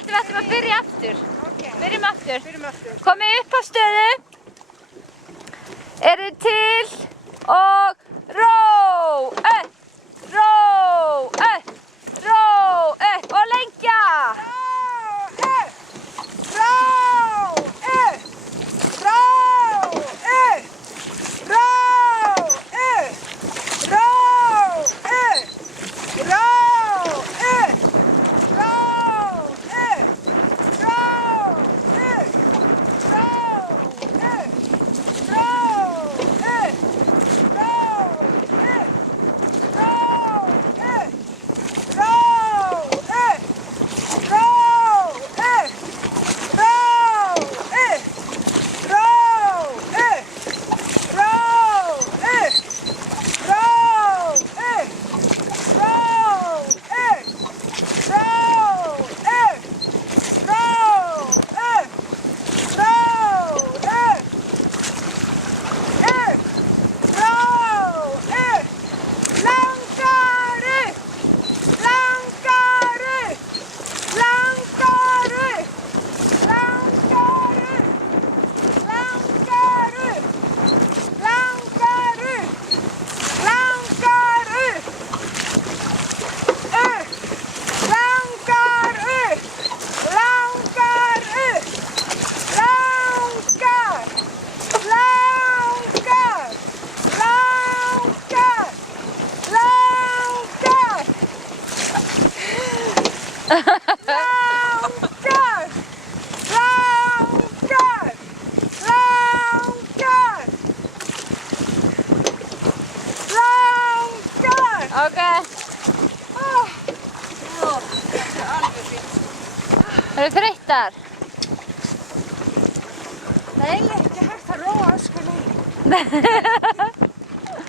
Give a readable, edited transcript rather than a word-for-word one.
held við ættum að byrja aftur. Okay. Byrjum aftur. Byrjum aftur. Komið upp á stöðu. Eru til og ró, upp, og lengja. Okay. Eru þreyttar? Nei, ekki hægt að róa ösku núna.